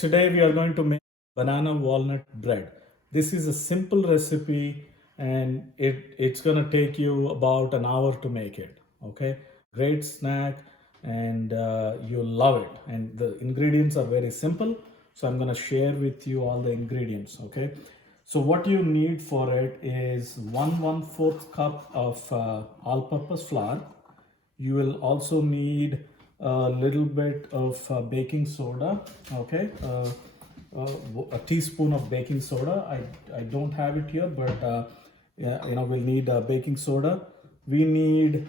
Today we are going to make banana walnut bread. This is a simple recipe and it's going to take you about an hour to make it. Okay, great snack and you'll love it. And the ingredients are very simple. So I'm going to share with you all the ingredients. Okay, so what you need for it is 1/4 cup of all-purpose flour. You will also need a little bit of baking soda. Okay, a teaspoon of baking soda. I don't have it here, but yeah, we'll need baking soda. We need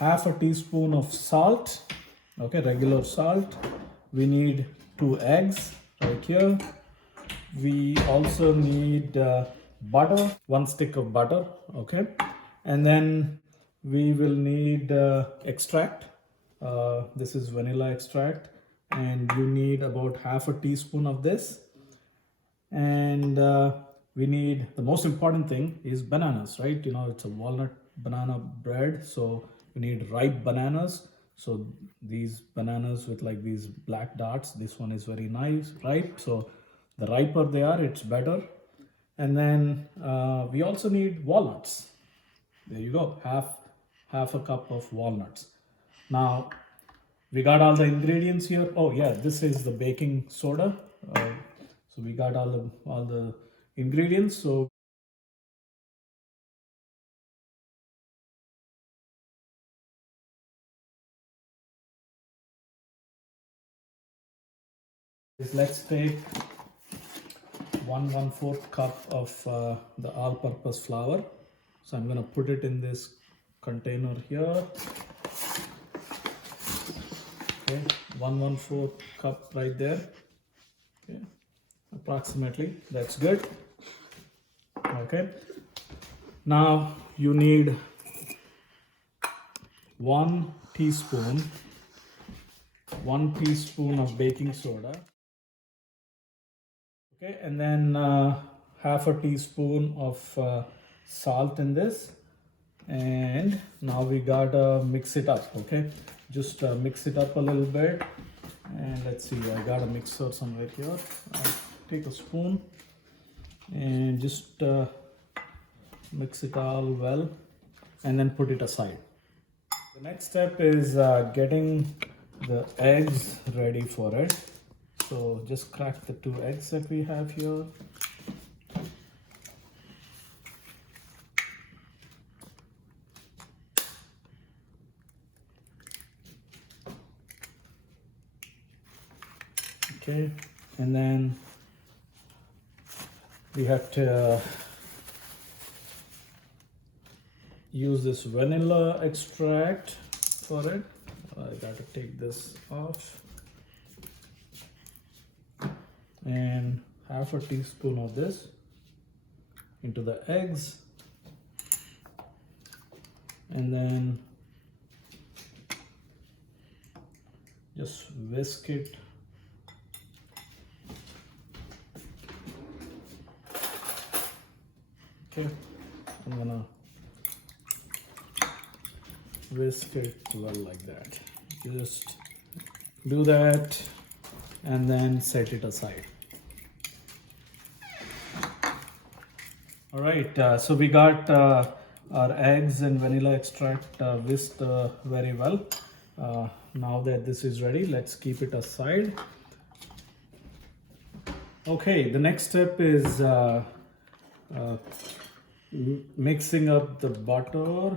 half a teaspoon of salt. Okay, regular salt. We need 2 eggs right here. We also need butter, 1 stick of butter. Okay, and then we will need extract. This is vanilla extract, and you need about half a teaspoon of this. And we need, the most important thing is bananas, right? It's a walnut banana bread, so we need ripe bananas. So these bananas with like these black dots, this one is very nice, ripe. So the riper they are, it's better. And then we also need walnuts. There you go, half a cup of walnuts. Now we got all the ingredients here. Oh yeah, this is the baking soda. So we got all the ingredients. So let's take 1/4 cup of the all-purpose flour. So I'm going to put it in this container here. Okay, 1/4 cup right there. Okay, approximately. That's good. Okay. Now you need 1 teaspoon of baking soda. Okay, and then half a teaspoon of salt in this. And now we gotta mix it up. Okay, just mix it up a little bit. And let's see, I got a mixer somewhere here. I'll take a spoon and just mix it all well, and then put it aside. The next step is getting the eggs ready for it. So just crack the 2 eggs that we have here. Okay, and then we have to use this vanilla extract for it. I gotta take this off. And half a teaspoon of this into the eggs, and then just whisk it. Okay, I'm gonna whisk it well like that. Just do that and then set it aside. All right, so we got our eggs and vanilla extract whisked very well. Now that this is ready, let's keep it aside. Okay, the next step is mixing up the butter,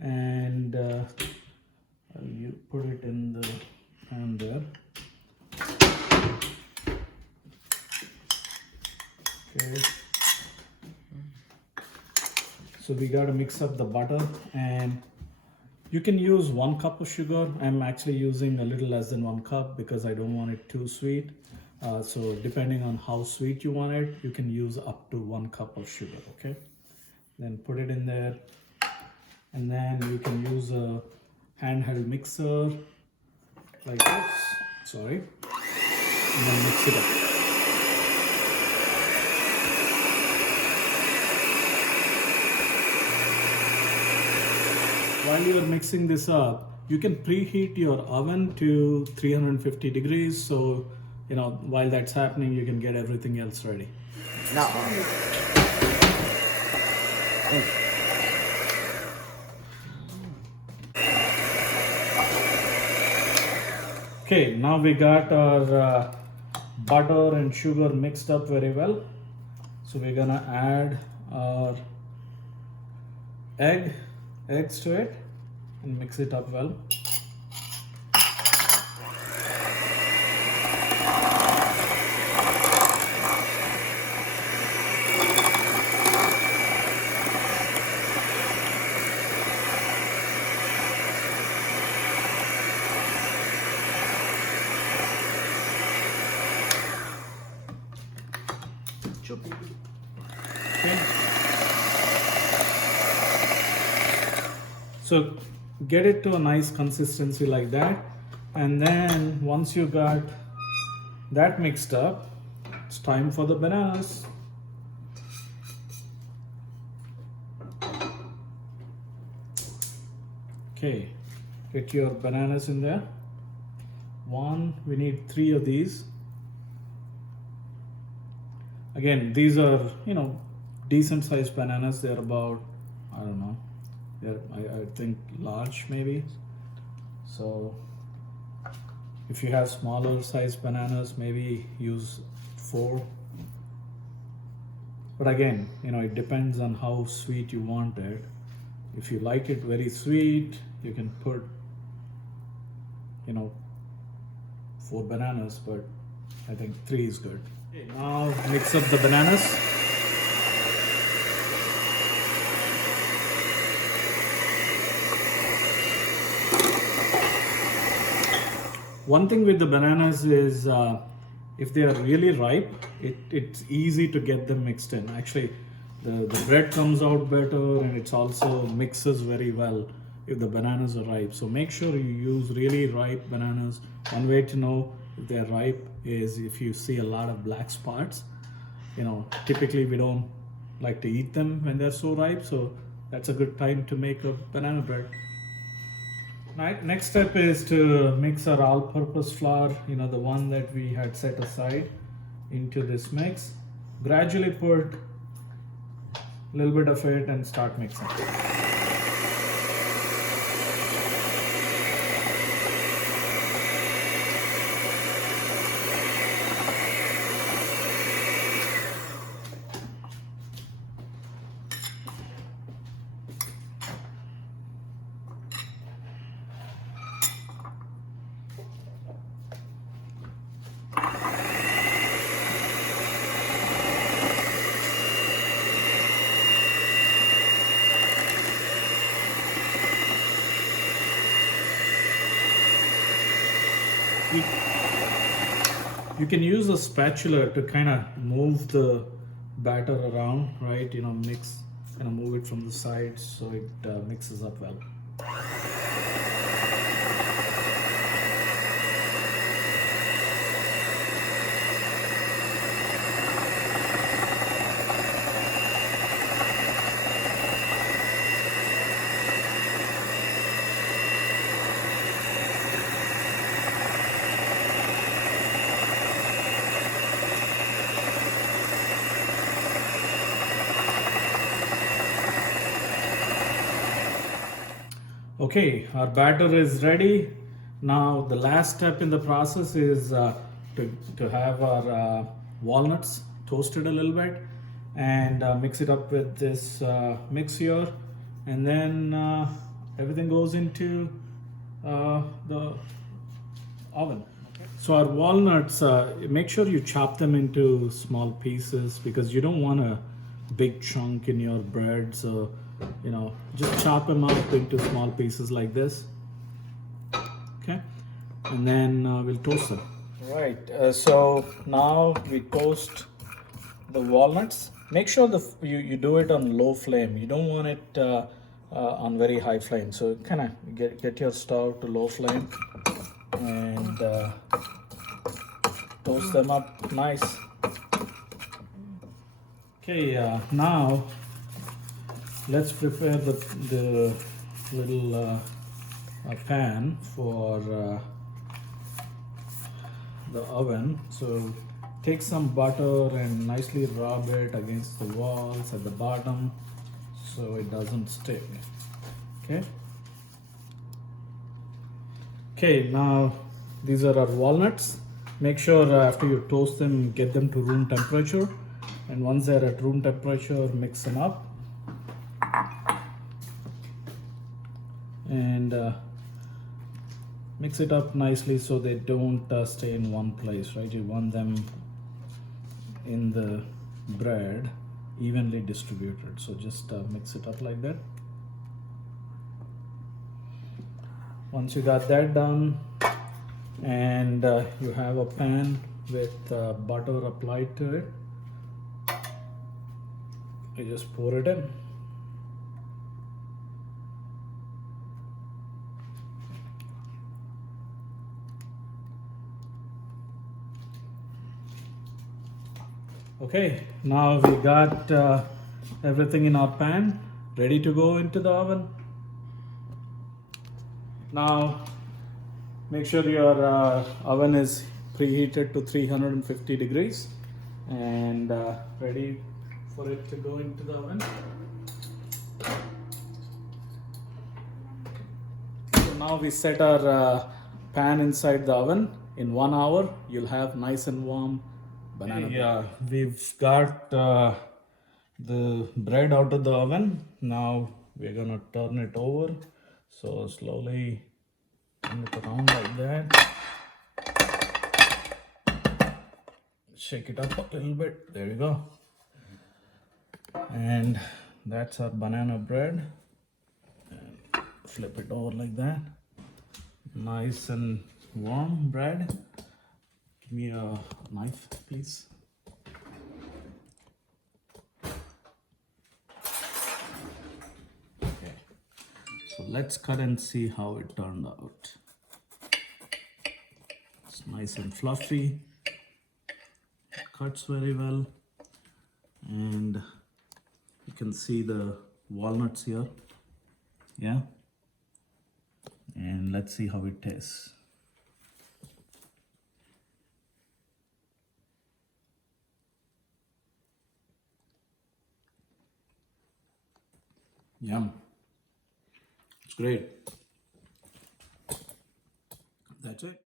and you put it in the pan there. Okay. So we got to mix up the butter, and you can use 1 cup of sugar. I'm actually using a little less than 1 cup because I don't want it too sweet. So depending on how sweet you want it, you can use up to 1 cup of sugar. Okay, then put it in there, and then you can use a handheld mixer like this. Sorry, and then mix it up. While you are mixing this up, You can preheat your oven to 350 degrees, so while that's happening you can get everything else ready. No. Okay, now we got our butter and sugar mixed up very well, so we're gonna add our eggs to it and mix it up well. Okay. So get it to a nice consistency like that, and then once you got that mixed up, it's time for the bananas. Okay, get your bananas in there. We need 3 of these. Again, these are decent sized bananas. They're about, I don't know, I think large maybe. So if you have smaller sized bananas, maybe use 4. But again, it depends on how sweet you want it. If you like it very sweet, you can put 4 bananas, but I think 3 is good. Okay, now mix up the bananas. One thing with the bananas is if they are really ripe, it's easy to get them mixed in. Actually, the bread comes out better, and it's also mixes very well if the bananas are ripe. So make sure you use really ripe bananas. One way to know if they're ripe is if you see a lot of black spots. Typically we don't like to eat them when they're so ripe, so that's a good time to make a banana bread. Next step is to mix our all-purpose flour, the one that we had set aside, into this mix. Gradually put a little bit of it and start mixing. You can use a spatula to kind of move the batter around, right? Move it from the sides so it mixes up well. Okay, our batter is ready. Now the last step in the process is to have our walnuts toasted a little bit and mix it up with this mix here, and then everything goes into the oven. Okay. So our walnuts, make sure you chop them into small pieces because you don't want a big chunk in your bread. So just chop them up into small pieces like this. Okay, and then we'll toast them. Right, so now we toast the walnuts. Make sure you do it on low flame. You don't want it on very high flame. So kind of get your stove to low flame and toast them up nice. Okay, now let's prepare the little a pan for the oven. So take some butter and nicely rub it against the walls at the bottom so it doesn't stick. Okay. Okay, now these are our walnuts. Make sure after you toast them, get them to room temperature. And once they're at room temperature, mix them up. And mix it up nicely so they don't stay in one place, right? You want them in the bread evenly distributed. So just mix it up like that. Once you got that done, and you have a pan with butter applied to it, you just pour it in. Okay, now we got everything in our pan ready to go into the oven. Now make sure your oven is preheated to 350 degrees and ready for it to go into the oven. So now we set our pan inside the oven. In 1 hour you'll have nice and warm banana bread. Yeah, we've got the bread out of the oven. Now we're gonna turn it over. So slowly turn it around like that. Shake it up a little bit. There you go. And that's our banana bread. And flip it over like that. Nice and warm bread. Give me a knife, please. Okay. So let's cut and see how it turned out. It's nice and fluffy. Cuts very well, and you can see the walnuts here. Yeah, and let's see how it tastes. Yum. It's great. That's it.